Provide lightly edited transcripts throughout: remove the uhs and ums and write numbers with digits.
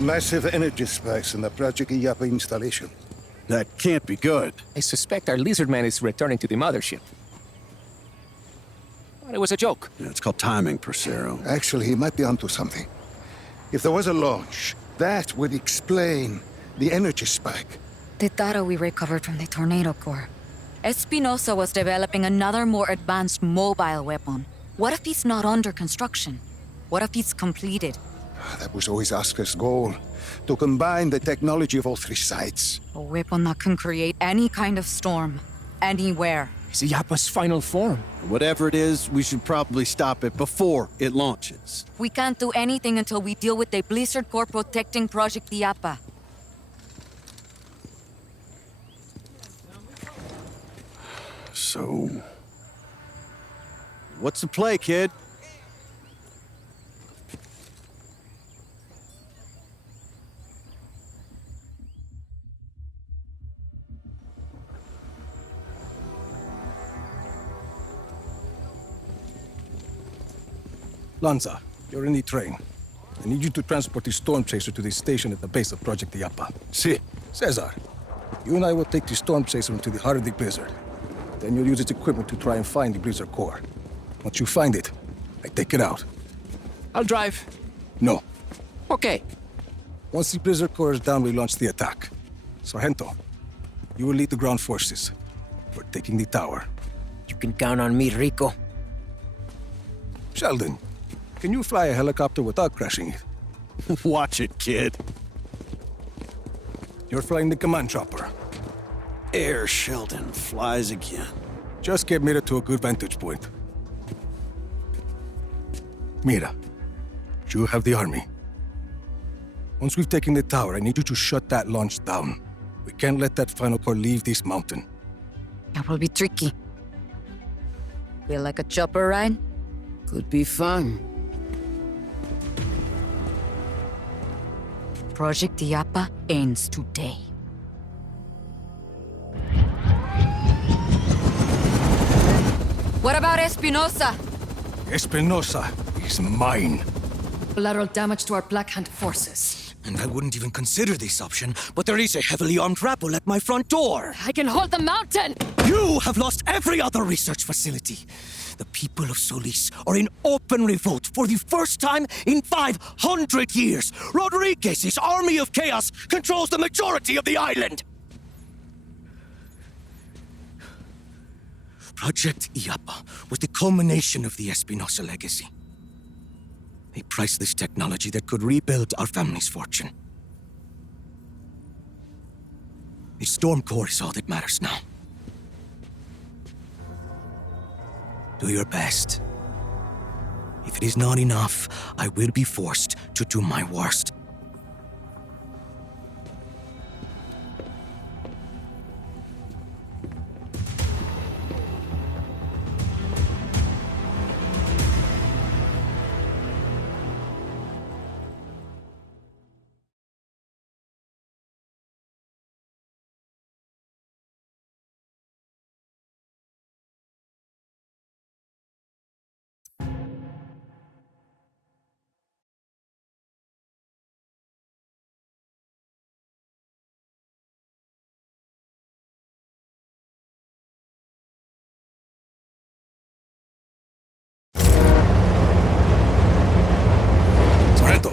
Massive energy spikes in the Project Illapa installation. That can't be good. I suspect our lizard man is returning to the mothership. But it was a joke. Yeah, it's called timing, Persero. Actually, he might be onto something. If there was a launch, that would explain the energy spike. The data we recovered from the Tornado Core. Espinosa was developing another more advanced mobile weapon. What if it's not under construction? What if it's completed? That was always Oscar's goal, to combine the technology of all three sides. A weapon that can create any kind of storm, anywhere. It's Illapa's final form. Whatever it is, we should probably stop it before it launches. We can't do anything until we deal with the Blizzard Core protecting Project Illapa. So... what's the play, kid? Lanza, you're in the train. I need you to transport the Storm Chaser to the station at the base of Project Illapa. Si. Cesar, you and I will take the Storm Chaser into the heart of the Blizzard. Then you'll use its equipment to try and find the Blizzard Core. Once you find it, I take it out. I'll drive. No. Okay. Once the Blizzard Core is down, we launch the attack. Sargento, you will lead the ground forces. We're taking the tower. You can count on me, Rico. Sheldon, can you fly a helicopter without crashing it? Watch it, kid. You're flying the command chopper. Air Sheldon flies again. Just get Mira to a good vantage point. Mira, you have the army. Once we've taken the tower, I need you to shut that launch down. We can't let that final core leave this mountain. That will be tricky. Feel like a chopper ride? Could be fun. Project Illapa ends today. What about Espinosa? Espinosa is mine. Collateral damage to our Black Hand forces. And I wouldn't even consider this option, but there is a heavily armed rabble at my front door. I can hold the mountain! You have lost every other research facility. The people of Solis are in open revolt for the first time in 500 years. Rodriguez's army of chaos controls the majority of the island. Project Illapa was the culmination of the Espinosa legacy. A priceless technology that could rebuild our family's fortune. The Storm Core is all that matters now. Do your best. If it is not enough, I will be forced to do my worst. Sargento,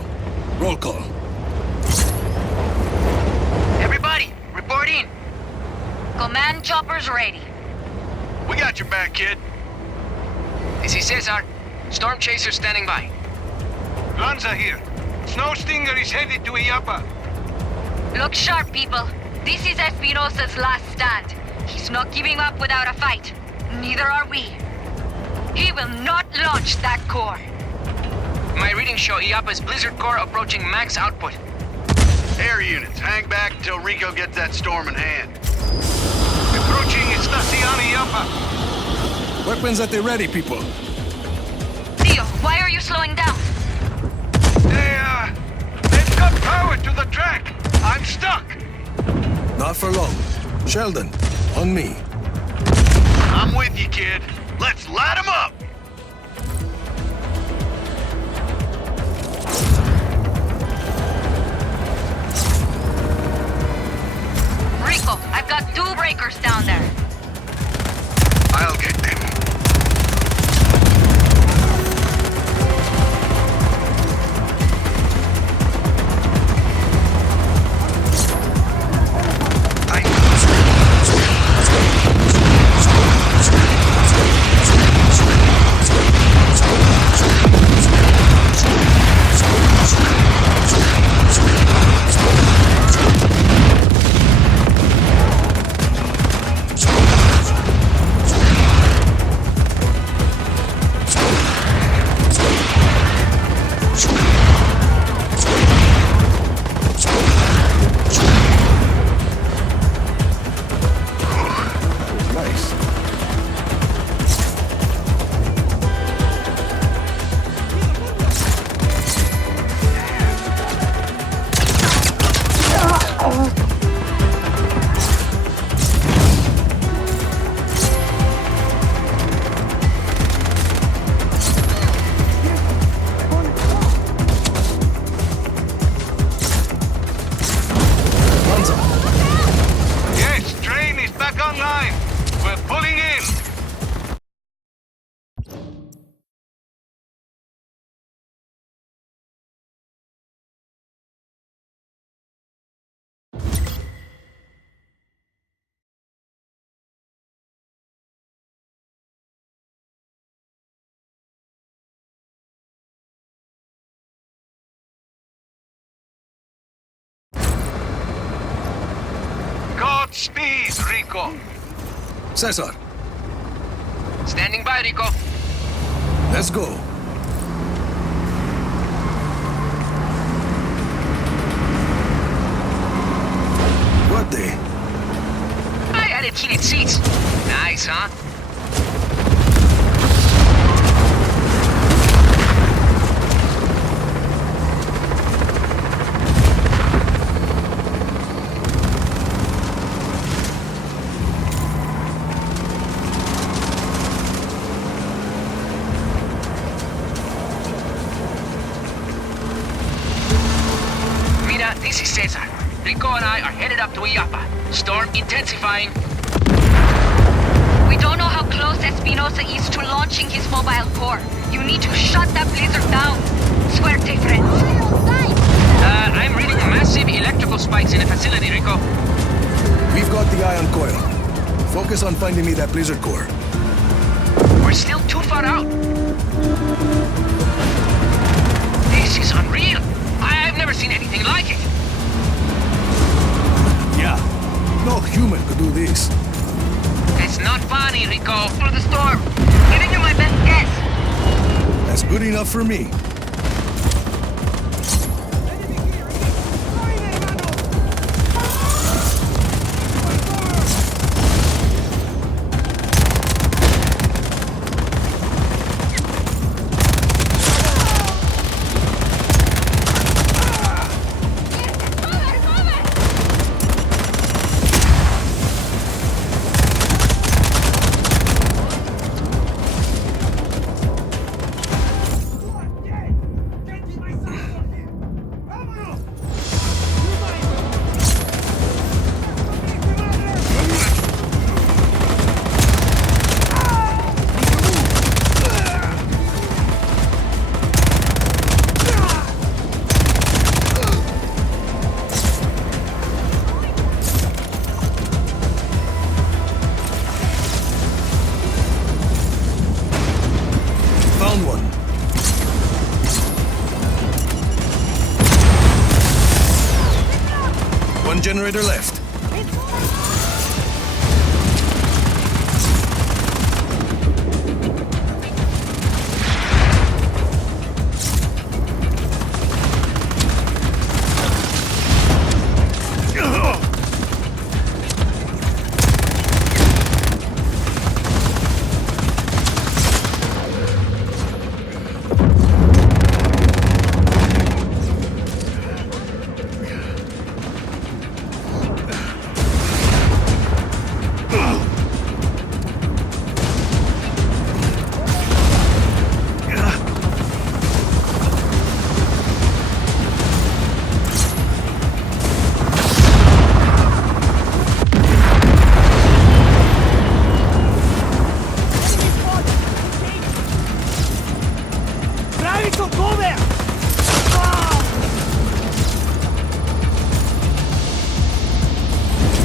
roll call. Everybody, report in. Command choppers ready. We got your back, kid. This is Cesar. Storm Chaser standing by. Lanza here. Snow Stinger is headed to Illapa. Look sharp, people. This is Espinosa's last stand. He's not giving up without a fight. Neither are we. He will not launch that core. My readings show Illapa's Blizzard Core approaching max output. Air units, hang back until Rico gets that storm in hand. Approaching Estacion Illapa. Weapons at the ready, people. Theo, why are you slowing down? They've got power to the track. I'm stuck. Not for long. Sheldon, on me. I'm with you, kid. Let's light 'em up. Speed, Rico. Cesar, Standing by, Rico. let's go. What the? I added heated seats. Nice, huh? Mina, this is Cesar. Rico and I are headed up to Iapa. Storm intensifying. We don't know how close Espinosa is to launching his mobile core. You need to shut that blizzard down. Suerte, friends. I'm reading massive electrical spikes in the facility, Rico. We've got the eye on Coil. Focus on finding me that blizzard core. We're still too far out. This is unreal. I've never seen anything like it. Yeah. No human could do this. It's not funny, Rico. Through the storm. Giving you my best guess. That's good enough for me. Found one. One generator left.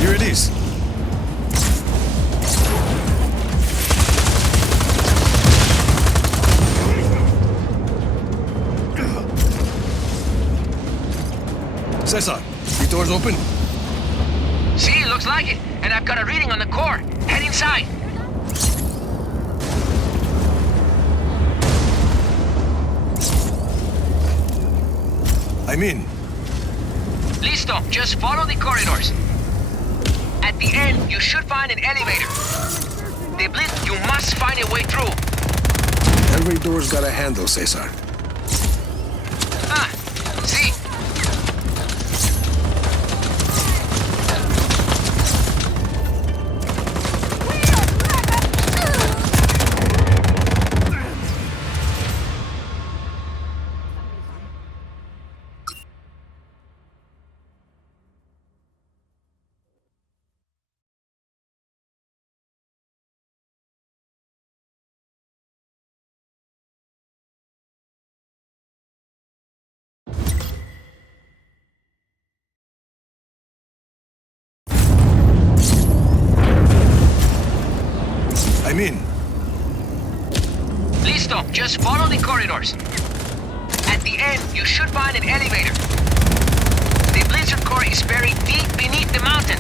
Here it is. Cesar, the door's open. See, looks like it. And I've got a reading on the core. Head inside. I'm in. Listo, just follow the corridors. At the end, you should find an elevator. The blitz, you must find a way through. Every door's got a handle, Cesar. Ah, see? I'm in. Listo, just follow the corridors. At the end, you should find an elevator. The blizzard core is buried deep beneath the mountain.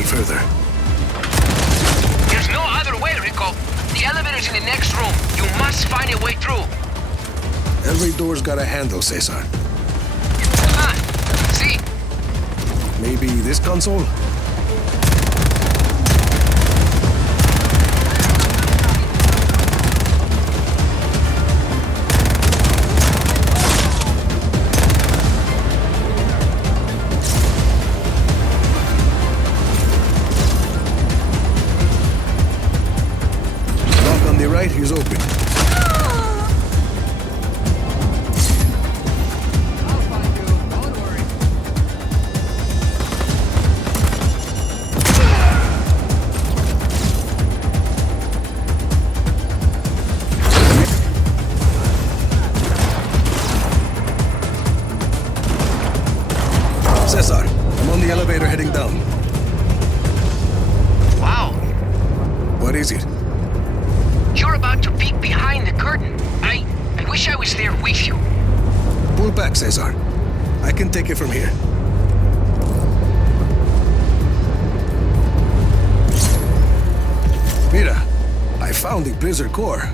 any further. There's no other way, Rico. The elevator's in the next room. You must find a way through. Every door's got a handle, Cesar. Ah, see? Maybe this console? Lock on the right is open. Cesar, I'm on the elevator heading down. Wow, What is it? you're about to peek behind the curtain. I wish I was there with you. Pull back, Cesar. I can take it from here. Mira, I found the Blizzard core.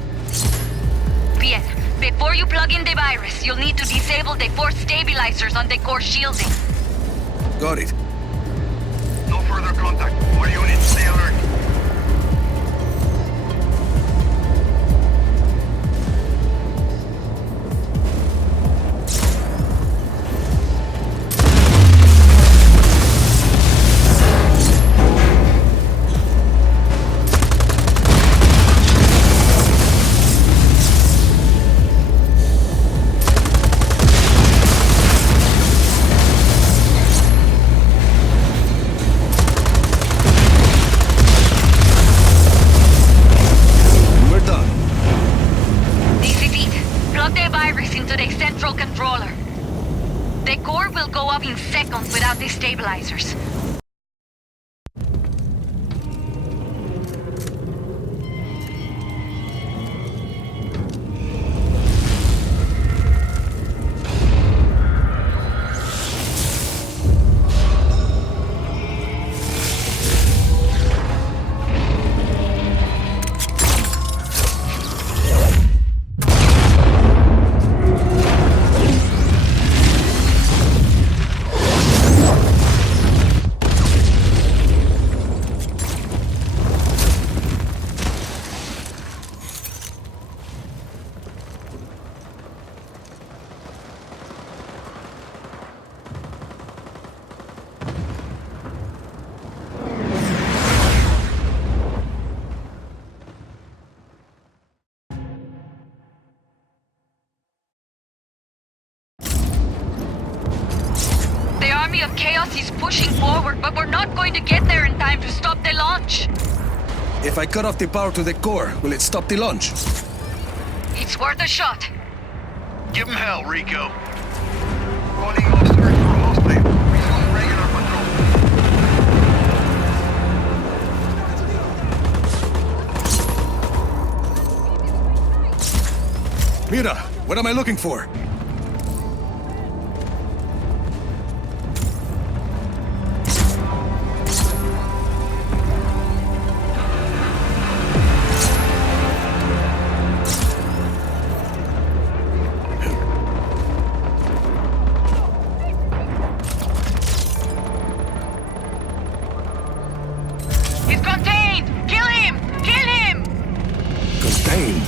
Bien. Before you plug in the virus, you'll need to disable the force stabilizers on the core shielding. Got it. No further contact. All units, stay alert. We're done. This is it. Plug the virus into the central controller. The core will go up in seconds without the stabilizers. The army of chaos is pushing forward, but we're not going to get there in time to stop the launch. If I cut off the power to the core, will it stop the launch? It's worth a shot. Give him hell, Rico. Calling all search for hostile. Resume regular patrol. Mira, what am I looking for? He's contained! Kill him! Kill him! Contained.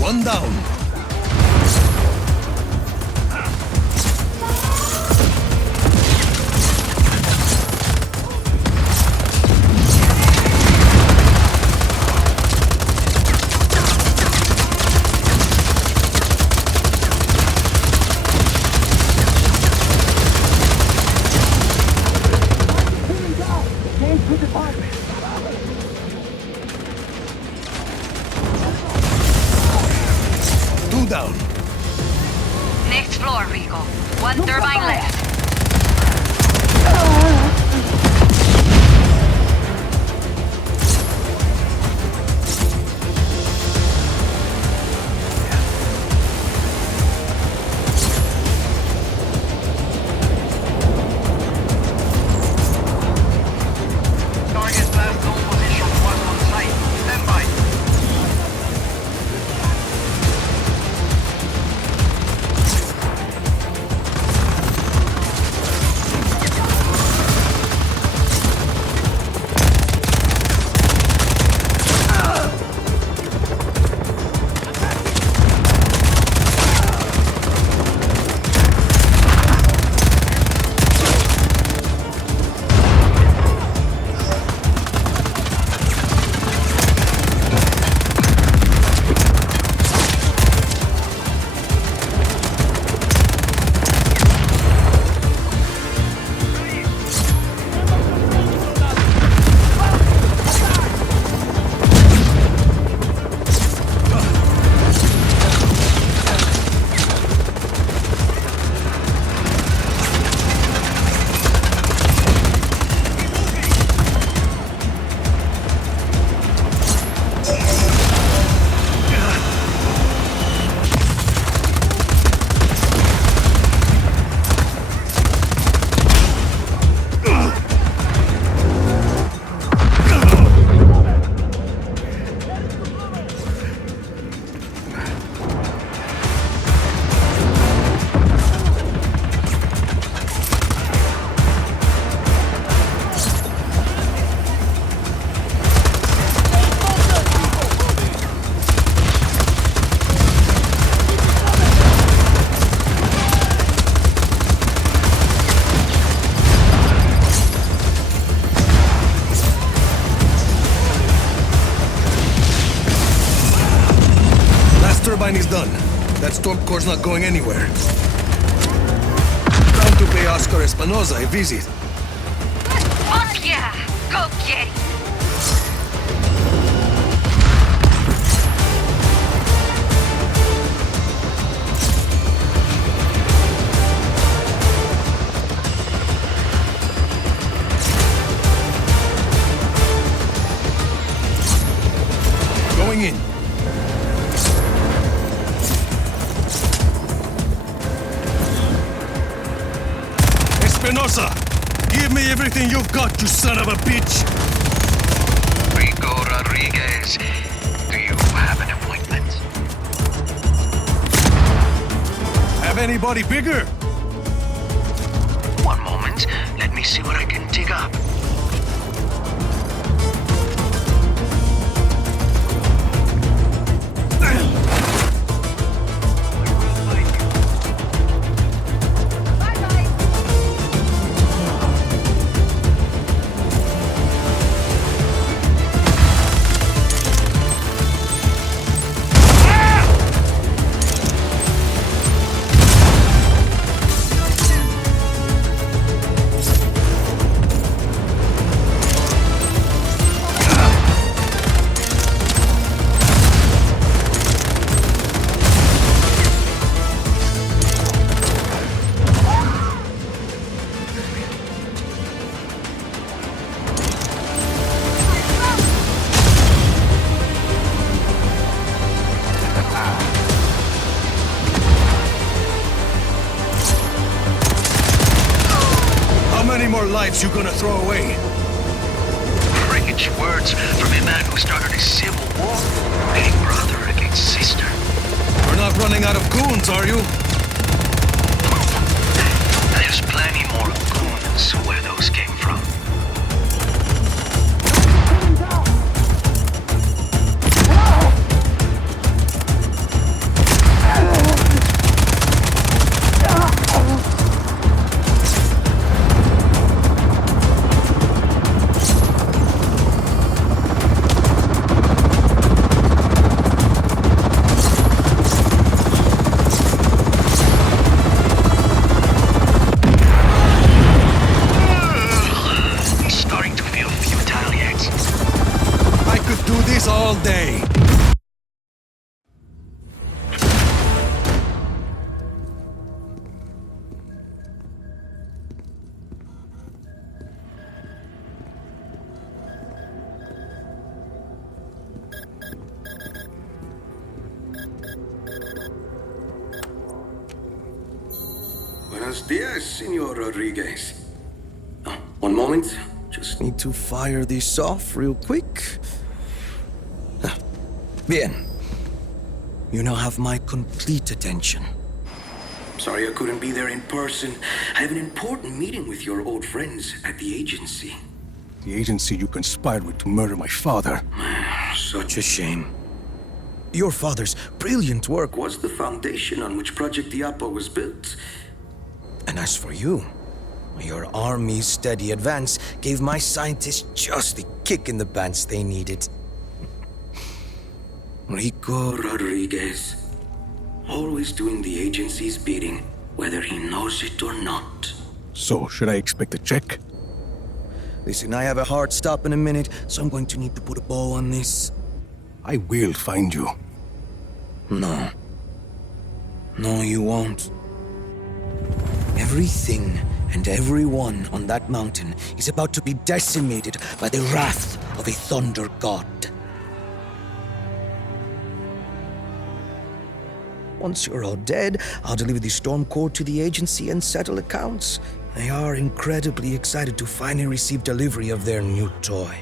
One down. Two down. Next floor, Rico. One turbine left. That Stormcore's not going anywhere. Time to pay Oscar Espinosa a visit. Fuck yeah! Go get it! Going in. Espinosa! Give me everything you've got, you son of a bitch! Rico Rodriguez, do you have an appointment? Have anybody bigger? One moment. Let me see what I can dig up. More lives you gonna throw away? Rich words from a man who started a civil war, pitting brother against sister. We're not running out of goons, are you? There's plenty more goons where those came from. All day. Buenos dias, Senor Rodriguez. Oh, one moment. Just need to fire this off real quick. Bien. You now have my complete attention. Sorry I couldn't be there in person. I have an important meeting with your old friends at the agency. The agency you conspired with to murder my father. Such a shame. Your father's brilliant work was the foundation on which Project Diapo was built. And as for you, your army's steady advance gave my scientists just the kick in the pants they needed. Rico Rodriguez. Always doing the agency's bidding, whether he knows it or not. So, should I expect a check? Listen, I have a hard stop in a minute, so I'm going to need to put a bow on this. I will find you. No. No, you won't. Everything and everyone on that mountain is about to be decimated by the wrath of a thunder god. Once you're all dead, I'll deliver the Stormcore to the agency and settle accounts. They are incredibly excited to finally receive delivery of their new toy.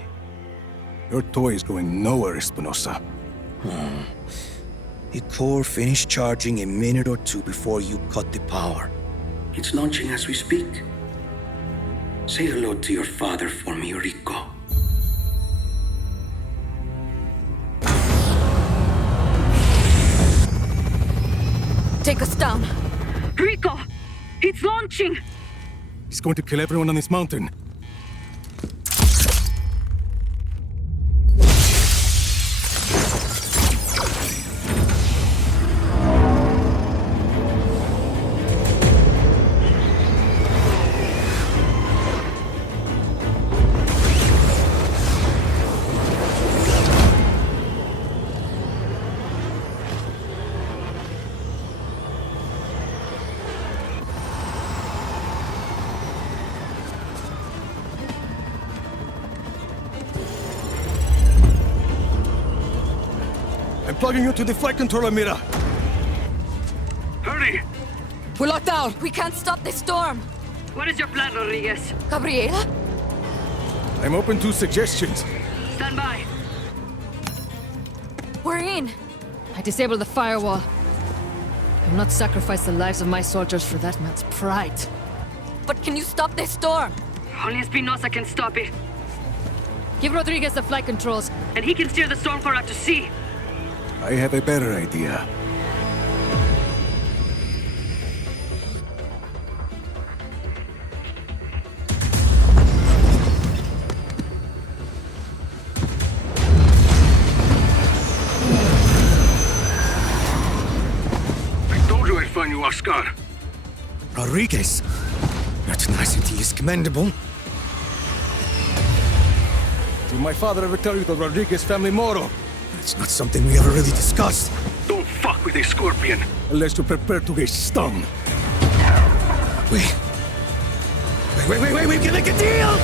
Your toy is going nowhere, Espinosa. The core finished charging a minute or two before you cut the power. It's launching as we speak. Say hello to your father for me, Rico. Take us down. Rico! It's launching! He's going to kill everyone on this mountain. plugging you to the flight controller, Mira. Hurry! We're locked down. We can't stop this storm. What is your plan, Rodriguez? Gabriela? I'm open to suggestions. Stand by. We're in. I disabled the firewall. I will not sacrifice the lives of my soldiers for that man's pride. But can you stop this storm? Only Espinosa can stop it. Give Rodriguez the flight controls, and he can steer the Stormcore out to sea. I have a better idea. I told you I'd find you, Oscar. Rodriguez, your tenacity is commendable. Did my father ever tell you the Rodriguez family motto? It's not something we ever really discussed. Don't fuck with a scorpion. Unless you prepare to get stung. Wait, we can make a deal!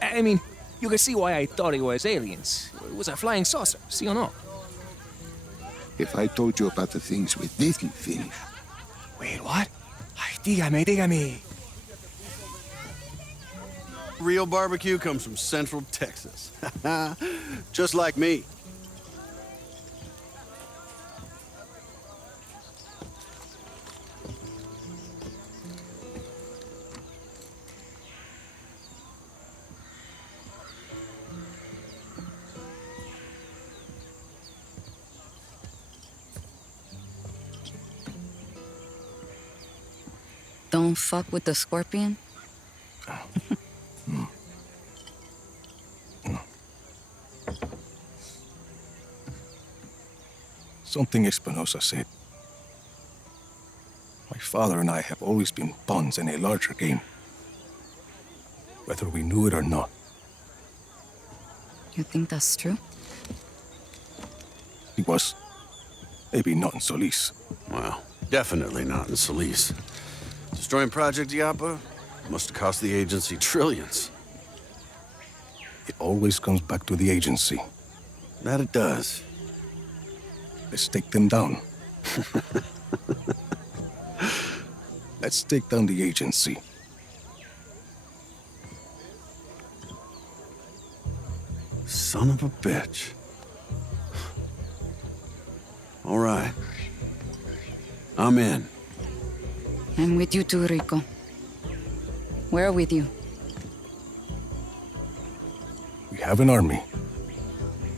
I mean, you can see why I thought it was aliens. It was a flying saucer, see or no? If I told you about the things we didn't finish, Wait, what? Ay, dígame. Real barbecue comes from Central Texas. Just like me. Don't fuck with the scorpion? Something Espinosa said. My father and I have always been pawns in a larger game. Whether we knew it or not. You think that's true? He was. Maybe not in Solis. Well, definitely not in Solis. Destroying Project Yapa must have cost the agency trillions. It always comes back to the agency. That it does. Let's take them down. Let's take down the agency. Son of a bitch. All right. I'm in. I'm with you too, Rico. We're with you. We have an army.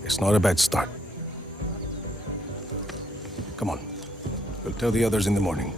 It's not a bad start. Come on. We'll tell the others in the morning.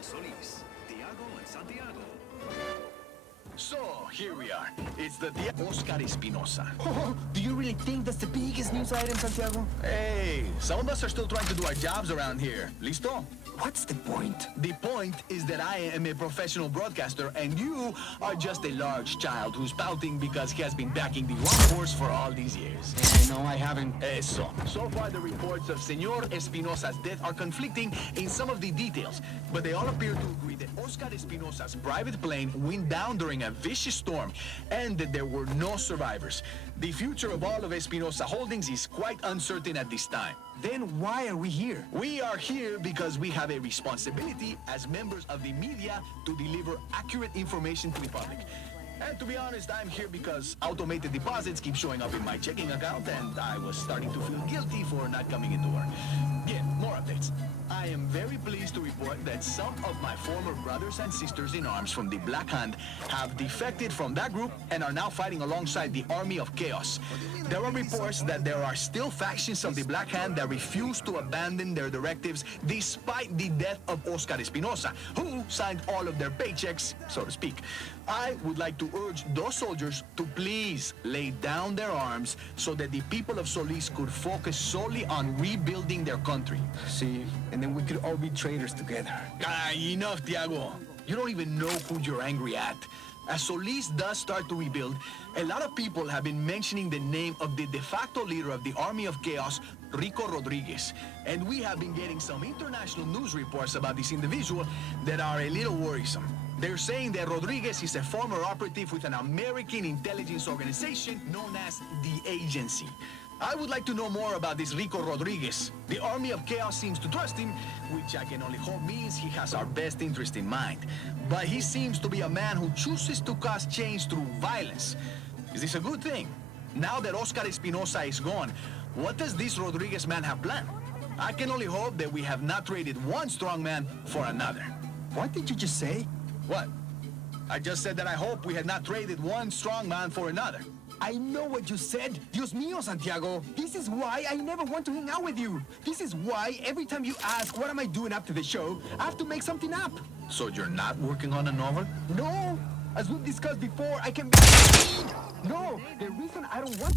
Juan Solis, Tiago, and Santiago. So, here we are. It's the dia Oscar Espinosa. Do you really think that's the biggest news item, Santiago? Hey, some of us are still trying to do our jobs around here. Listo? What's the point? The point is that I am a professional broadcaster and you are just a large child who's pouting because he has been backing the wrong horse for all these years. No, I haven't. So far the reports of Senor Espinosa's death are conflicting in some of the details, but they all appear to agree that Oscar Espinosa's private plane went down during a vicious storm and that there were no survivors. The future of all of Espinosa Holdings is quite uncertain at this time. Then why are we here? We are here because we have a responsibility as members of the media to deliver accurate information to the public. And to be honest, I'm here because automated deposits keep showing up in my checking account and I was starting to feel guilty for not coming into work. Yeah, more updates. I am very pleased to report that some of my former brothers and sisters in arms from the Black Hand have defected from that group and are now fighting alongside the Army of Chaos. There are reports that there are still factions of the Black Hand that refuse to abandon their directives despite the death of Oscar Espinosa, who signed all of their paychecks, so to speak. I would like to urge those soldiers to please lay down their arms so that the people of Solis could focus solely on rebuilding their country. See, and then we could all be traitors together. Enough, Tiago. You don't even know who you're angry at. As Solis does start to rebuild, a lot of people have been mentioning the name of the de facto leader of the Army of Chaos, Rico Rodriguez. And we have been getting some international news reports about this individual that are a little worrisome. They're saying that Rodriguez is a former operative with an American intelligence organization known as the Agency. I would like to know more about this Rico Rodriguez. The Army of Chaos seems to trust him, which I can only hope means he has our best interest in mind. But he seems to be a man who chooses to cause change through violence. Is this a good thing? Now that Oscar Espinosa is gone, what does this Rodriguez man have planned? I can only hope that we have not traded one strong man for another. What did you just say? What? I just said that I hope we had not traded one strong man for another. I know what you said. Dios mío, Santiago. This is why I never want to hang out with you. This is why every time you ask what am I doing after the show, I have to make something up. So you're not working on a novel? No. As we've discussed before, I can... No, the reason I don't want...